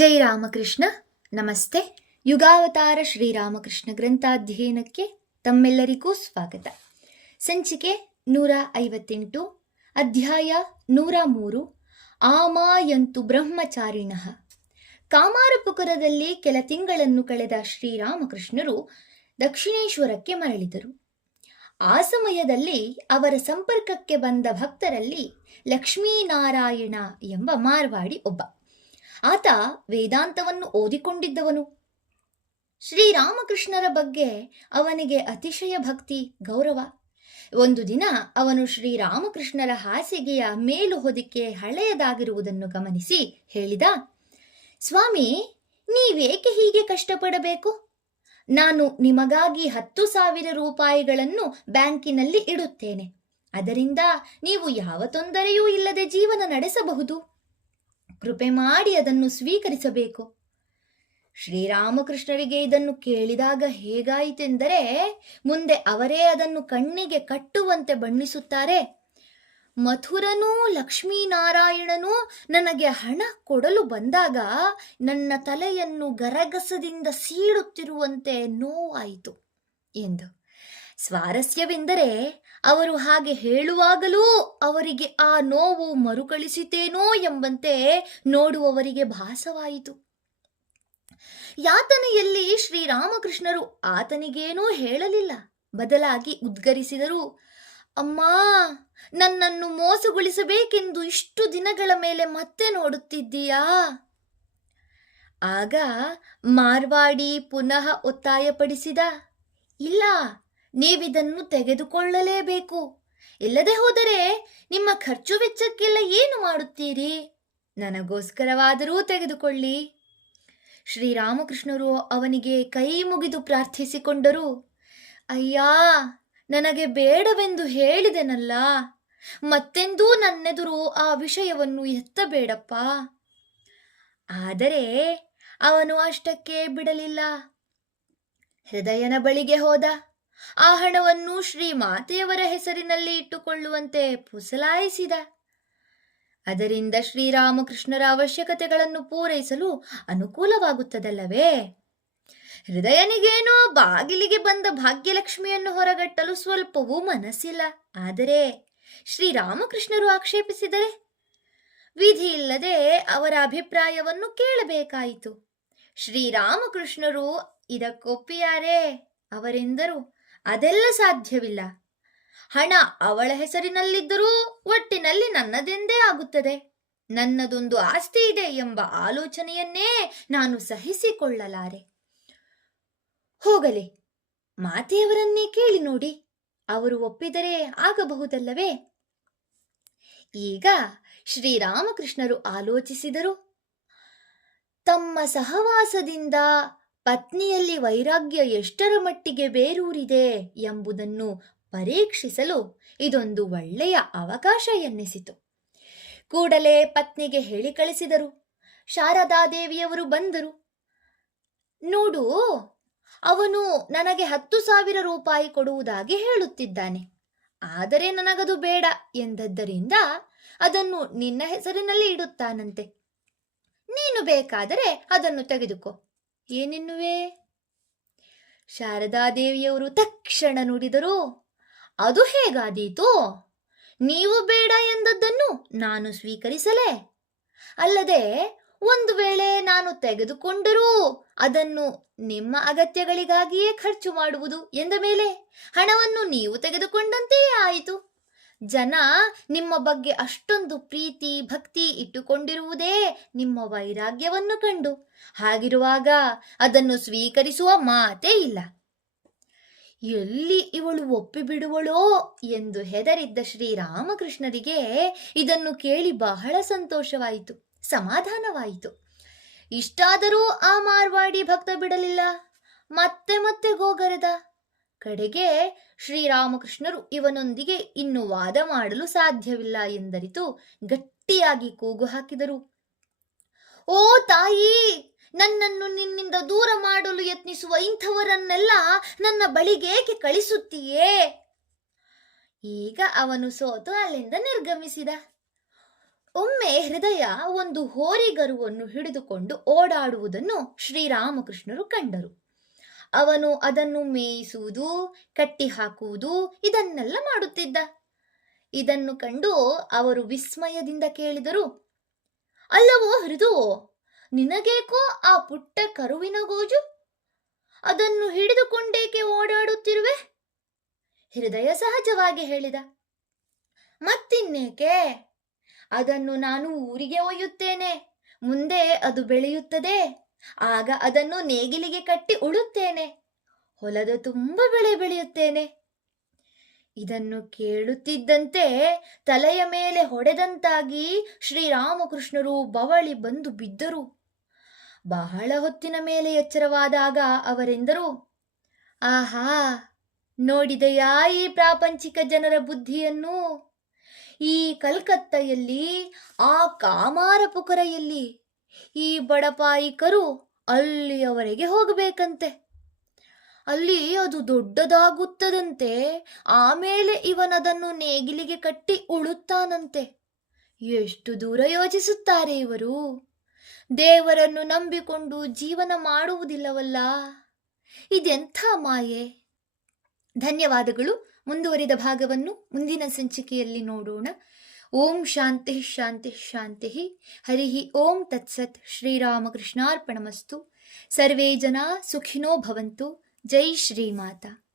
ಜೈ ರಾಮಕೃಷ್ಣ. ನಮಸ್ತೆ. ಯುಗಾವತಾರ ಶ್ರೀರಾಮಕೃಷ್ಣ ಗ್ರಂಥಾಧ್ಯಯನಕ್ಕೆ ತಮ್ಮೆಲ್ಲರಿಗೂ ಸ್ವಾಗತ. ಸಂಚಿಕೆ 158, ಅಧ್ಯಾಯ 103. ಆಮಾಯಂತು ಬ್ರಹ್ಮಚಾರಿಣಃ. ಕಾಮಾರಪುಕರದಲ್ಲಿ ಕೆಲ ತಿಂಗಳನ್ನು ಕಳೆದ ಶ್ರೀರಾಮಕೃಷ್ಣರು ದಕ್ಷಿಣೇಶ್ವರಕ್ಕೆ ಮರಳಿದರು. ಆ ಸಮಯದಲ್ಲಿ ಅವರ ಸಂಪರ್ಕಕ್ಕೆ ಬಂದ ಭಕ್ತರಲ್ಲಿ ಲಕ್ಷ್ಮೀನಾರಾಯಣ ಎಂಬ ಮಾರ್ವಾಡಿ ಒಬ್ಬ. ಆತ ವೇದಾಂತವನ್ನು ಓದಿಕೊಂಡಿದ್ದವನು. ಶ್ರೀರಾಮಕೃಷ್ಣರ ಬಗ್ಗೆ ಅವನಿಗೆ ಅತಿಶಯ ಭಕ್ತಿ, ಗೌರವ. ಒಂದು ದಿನ ಅವನು ಶ್ರೀರಾಮಕೃಷ್ಣರ ಹಾಸಿಗೆಯ ಮೇಲು ಹೊದಿಕೆ ಹಳೆಯದಾಗಿರುವುದನ್ನು ಗಮನಿಸಿ ಹೇಳಿದ, ಸ್ವಾಮಿ, ನೀವೇಕೆ ಹೀಗೆ ಕಷ್ಟಪಡಬೇಕು? ನಾನು ನಿಮಗಾಗಿ 10,000 ರೂಪಾಯಿಗಳನ್ನು ಬ್ಯಾಂಕಿನಲ್ಲಿ ಇಡುತ್ತೇನೆ. ಅದರಿಂದ ನೀವು ಯಾವ ತೊಂದರೆಯೂ ಇಲ್ಲದೆ ಜೀವನ ನಡೆಸಬಹುದು. ಕೃಪೆ ಮಾಡಿ ಅದನ್ನು ಸ್ವೀಕರಿಸಬೇಕು. ಶ್ರೀರಾಮಕೃಷ್ಣರಿಗೆ ಇದನ್ನು ಕೇಳಿದಾಗ ಹೇಗಾಯಿತೆಂದರೆ, ಮುಂದೆ ಅವರೇ ಅದನ್ನು ಕಣ್ಣಿಗೆ ಕಟ್ಟುವಂತೆ ಬಣ್ಣಿಸುತ್ತಾರೆ. ಮಥುರನೂ ಲಕ್ಷ್ಮೀನಾರಾಯಣನೂ ನನಗೆ ಹಣ ಕೊಡಲು ಬಂದಾಗ ನನ್ನ ತಲೆಯನ್ನು ಗರಗಸದಿಂದ ಸೀಳುತ್ತಿರುವಂತೆ ನೋವಾಯಿತು ಎಂದು. ಸ್ವಾರಸ್ಯವೆಂದರೆ, ಅವರು ಹಾಗೆ ಹೇಳುವಾಗಲೂ ಅವರಿಗೆ ಆ ನೋವು ಮರುಕಳಿಸಿತೇನೋ ಎಂಬಂತೆ ನೋಡುವವರಿಗೆ ಭಾಸವಾಯಿತು. ಯಾತನೆಯಲ್ಲಿ ಶ್ರೀರಾಮಕೃಷ್ಣರು ಆತನಿಗೇನೂ ಹೇಳಲಿಲ್ಲ. ಬದಲಾಗಿ ಉದ್ಗರಿಸಿದರು, ಅಮ್ಮ, ನನ್ನನ್ನು ಮೋಸಗೊಳಿಸಬೇಕೆಂದು ಇಷ್ಟು ದಿನಗಳ ಮೇಲೆ ಮತ್ತೆ ನೋಡುತ್ತಿದ್ದೀಯಾ? ಆಗ ಮಾರ್ವಾಡಿ ಪುನಃ ಒತ್ತಾಯಪಡಿಸಿದ, ಇಲ್ಲ, ನೀವಿದನ್ನು ತೆಗೆದುಕೊಳ್ಳಲೇಬೇಕು. ಇಲ್ಲದೆ ಹೋದರೆ ನಿಮ್ಮ ಖರ್ಚು ವೆಚ್ಚಕ್ಕೆಲ್ಲ ಏನು ಮಾಡುತ್ತೀರಿ? ನನಗೋಸ್ಕರವಾದರೂ ತೆಗೆದುಕೊಳ್ಳಿ. ಶ್ರೀರಾಮಕೃಷ್ಣರು ಅವನಿಗೆ ಕೈ ಮುಗಿದು ಪ್ರಾರ್ಥಿಸಿಕೊಂಡರು. ಅಯ್ಯ, ನನಗೆ ಬೇಡವೆಂದು ಹೇಳಿದೆನಲ್ಲ, ಮತ್ತೆಂದೂ ನನ್ನೆದುರು ಆ ವಿಷಯವನ್ನು ಎತ್ತಬೇಡಪ್ಪ. ಆದರೆ ಅವನು ಅಷ್ಟಕ್ಕೆ ಬಿಡಲಿಲ್ಲ. ಹೃದಯನ ಬಳಿಗೆ ಹೋದ. ಆ ಹಣವನ್ನು ಶ್ರೀಮಾತೆಯವರ ಹೆಸರಿನಲ್ಲಿ ಇಟ್ಟುಕೊಳ್ಳುವಂತೆ ಪುಸಲಾಯಿಸಿದ. ಅದರಿಂದ ಶ್ರೀರಾಮಕೃಷ್ಣರ ಅವಶ್ಯಕತೆಗಳನ್ನು ಪೂರೈಸಲು ಅನುಕೂಲವಾಗುತ್ತದಲ್ಲವೇ? ಹೃದಯನಿಗೇನೋ ಬಾಗಿಲಿಗೆ ಬಂದ ಭಾಗ್ಯಲಕ್ಷ್ಮಿಯನ್ನು ಹೊರಗಟ್ಟಲು ಸ್ವಲ್ಪವೂ ಮನಸ್ಸಿಲ್ಲ. ಆದರೆ ಶ್ರೀರಾಮಕೃಷ್ಣರು ಆಕ್ಷೇಪಿಸಿದರೆ ವಿಧಿ ಇಲ್ಲದೆ ಅವರ ಅಭಿಪ್ರಾಯವನ್ನು ಕೇಳಬೇಕಾಯಿತು. ಶ್ರೀರಾಮಕೃಷ್ಣರು ಇದಕ್ಕೊಪ್ಪಿಯಾರೇ? ಅವರೆಂದರು, ಅದೆಲ್ಲ ಸಾಧ್ಯವಿಲ್ಲ. ಹಣ ಅವಳ ಹೆಸರಿನಲ್ಲಿದ್ದರೂ ಒಟ್ಟಿನಲ್ಲಿ ನನ್ನದೆಂದೇ ಆಗುತ್ತದೆ. ನನ್ನದೊಂದು ಆಸ್ತಿ ಇದೆ ಎಂಬ ಆಲೋಚನೆಯನ್ನೇ ನಾನು ಸಹಿಸಿಕೊಳ್ಳಲಾರೆ. ಹೋಗಲಿ, ಮಾತೆಯವರನ್ನೇ ಕೇಳಿ ನೋಡಿ. ಅವರು ಒಪ್ಪಿದರೆ ಆಗಬಹುದಲ್ಲವೇ? ಈಗ ಶ್ರೀರಾಮಕೃಷ್ಣರು ಆಲೋಚಿಸಿದರು. ತಮ್ಮ ಸಹವಾಸದಿಂದ ಪತ್ನಿಯಲ್ಲಿ ವೈರಾಗ್ಯ ಎಷ್ಟರ ಮಟ್ಟಿಗೆ ಬೇರೂರಿದೆ ಎಂಬುದನ್ನು ಪರೀಕ್ಷಿಸಲು ಇದೊಂದು ಒಳ್ಳೆಯ ಅವಕಾಶ ಎನ್ನಿಸಿತು. ಕೂಡಲೇ ಪತ್ನಿಗೆ ಹೇಳಿ ಕಳಿಸಿದರು. ಶಾರದಾದೇವಿಯವರು ಬಂದರು. ನೋಡು, ಅವನು ನನಗೆ 10,000 ರೂಪಾಯಿ ಕೊಡುವುದಾಗಿ ಹೇಳುತ್ತಿದ್ದಾನೆ. ಆದರೆ ನನಗದು ಬೇಡ ಎಂದದ್ದರಿಂದ ಅದನ್ನು ನಿನ್ನ ಹೆಸರಿನಲ್ಲಿ ಇಡುತ್ತಾನಂತೆ. ನೀನು ಬೇಕಾದರೆ ಅದನ್ನು ತೆಗೆದುಕೋ. ಏನೆನ್ನುವೆ? ಶಾರದಾದೇವಿಯವರು ತಕ್ಷಣ ನುಡಿದರು, ಅದು ಹೇಗಾದೀತು? ನೀವು ಬೇಡ ಎಂದದ್ದನ್ನು ನಾನು ಸ್ವೀಕರಿಸಲೇ? ಅಲ್ಲದೆ ಒಂದು ವೇಳೆ ನಾನು ತೆಗೆದುಕೊಂಡರೂ ಅದನ್ನು ನಿಮ್ಮ ಅಗತ್ಯಗಳಿಗಾಗಿಯೇ ಖರ್ಚು ಮಾಡುವುದು ಎಂದ ಮೇಲೆ ಹಣವನ್ನು ನೀವು ತೆಗೆದುಕೊಂಡಂತೆಯೇ ಆಯಿತು. ಜನ ನಿಮ್ಮ ಬಗ್ಗೆ ಅಷ್ಟೊಂದು ಪ್ರೀತಿ ಭಕ್ತಿ ಇಟ್ಟುಕೊಂಡಿರುವುದೇ ನಿಮ್ಮ ವೈರಾಗ್ಯವನ್ನು ಕಂಡು. ಹಾಗಿರುವಾಗ ಅದನ್ನು ಸ್ವೀಕರಿಸುವ ಮಾತೇ ಇಲ್ಲ. ಎಲ್ಲಿ ಇವಳು ಒಪ್ಪಿಬಿಡುವಳೋ ಎಂದು ಹೆದರಿದ್ದ ಶ್ರೀರಾಮಕೃಷ್ಣರಿಗೆ ಇದನ್ನು ಕೇಳಿ ಬಹಳ ಸಂತೋಷವಾಯಿತು, ಸಮಾಧಾನವಾಯಿತು. ಇಷ್ಟಾದರೂ ಆ ಮಾರ್ವಾಡಿ ಭಕ್ತ ಬಿಡಲಿಲ್ಲ. ಮತ್ತೆ ಮತ್ತೆ ಗೋಗರೆದ. ಕಡೆಗೆ ಶ್ರೀರಾಮಕೃಷ್ಣರು ಇವನೊಂದಿಗೆ ಇನ್ನು ವಾದ ಮಾಡಲು ಸಾಧ್ಯವಿಲ್ಲ ಎಂದರಿತು ಗಟ್ಟಿಯಾಗಿ ಕೂಗು ಹಾಕಿದರು. ಓ ತಾಯಿ, ನನ್ನನ್ನು ನಿನ್ನಿಂದ ದೂರ ಮಾಡಲು ಯತ್ನಿಸುವ ಇಂಥವರನ್ನೆಲ್ಲ ನನ್ನ ಬಳಿಗೇಕೆ ಕಳಿಸುತ್ತೀಯೇ? ಈಗ ಅವನು ಸೋತು ಅಲ್ಲಿಂದ ನಿರ್ಗಮಿಸಿದ. ಒಮ್ಮೆ ಹೃದಯ ಒಂದು ಹೋರಿಗರುವನ್ನು ಹಿಡಿದುಕೊಂಡು ಓಡಾಡುವುದನ್ನು ಶ್ರೀರಾಮಕೃಷ್ಣರು ಕಂಡರು. ಅವನು ಅದನ್ನು ಮೇಯಿಸುವುದು, ಕಟ್ಟಿ ಹಾಕುವುದು ಇದನ್ನೆಲ್ಲ ಮಾಡುತ್ತಿದ್ದ. ಇದನ್ನು ಕಂಡು ಅವರು ವಿಸ್ಮಯದಿಂದ ಕೇಳಿದರು, ಅಲ್ಲವೋ ಹೃದು, ನಿನಗೇಕೋ ಆ ಪುಟ್ಟ ಕರುವಿನ ಗೋಜು? ಅದನ್ನು ಹಿಡಿದುಕೊಂಡೇಕೆ ಓಡಾಡುತ್ತಿರುವೆ? ಹೃದಯ ಸಹಜವಾಗಿ ಹೇಳಿದ, ಮತ್ತಿನ್ನೇಕೆ, ಅದನ್ನು ನಾನು ಊರಿಗೆ ಒಯ್ಯುತ್ತೇನೆ. ಮುಂದೆ ಅದು ಬೆಳೆಯುತ್ತದೆ. ಆಗ ಅದನ್ನು ನೇಗಿಲಿಗೆ ಕಟ್ಟಿ ಉಳುತ್ತೇನೆ. ಹೊಲದ ತುಂಬ ಬೆಳೆ ಬೆಳೆಯುತ್ತೇನೆ. ಇದನ್ನು ಕೇಳುತ್ತಿದ್ದಂತೆ ತಲೆಯ ಮೇಲೆ ಹೊಡೆದಂತಾಗಿ ಶ್ರೀರಾಮಕೃಷ್ಣರು ಬವಳಿ ಬಂದು ಬಿದ್ದರು. ಬಹಳ ಹೊತ್ತಿನ ಮೇಲೆ ಎಚ್ಚರವಾದಾಗ ಅವರೆಂದರು, ಆಹಾ, ನೋಡಿದೆಯಾ ಈ ಪ್ರಾಪಂಚಿಕ ಜನರ ಬುದ್ಧಿಯನ್ನು? ಈ ಕಲ್ಕತ್ತೆಯಲ್ಲಿ, ಆ ಕಾಮಾರ ಪುಕರೆಯಲ್ಲಿ ಈ ಬಡಪಾಯಿಕರು ಅಲ್ಲಿಯವರೆಗೆ ಹೋಗಬೇಕಂತೆ. ಅಲ್ಲಿ ಅದು ದೊಡ್ಡದಾಗುತ್ತದಂತೆ. ಆಮೇಲೆ ಇವನದನ್ನು ನೇಗಿಲಿಗೆ ಕಟ್ಟಿ ಉಳುತ್ತಾನಂತೆ. ಎಷ್ಟು ದೂರ ಯೋಚಿಸುತ್ತಾರೆ ಇವರು. ದೇವರನ್ನು ನಂಬಿಕೊಂಡು ಜೀವನ ಮಾಡುವುದಿಲ್ಲವಲ್ಲ. ಇದೆಂಥ ಮಾಯೆ. ಧನ್ಯವಾದಗಳು. ಮುಂದುವರಿದ ಭಾಗವನ್ನು ಮುಂದಿನ ಸಂಚಿಕೆಯಲ್ಲಿ ನೋಡೋಣ. ಓಂ ಶಾಂತಿ ಶಾಂತಿ ಶಾಂತಿ. ಹರಿ ಓಂ ತತ್ಸತ್. ಶ್ರೀರಾಮಕೃಷ್ಣಾರ್ಪಣಮಸ್ತು. ಸರ್ವೇ ಜನ ಸುಖಿನೋ ಭವಂತು. ಜೈ ಶ್ರೀಮಾತಾ.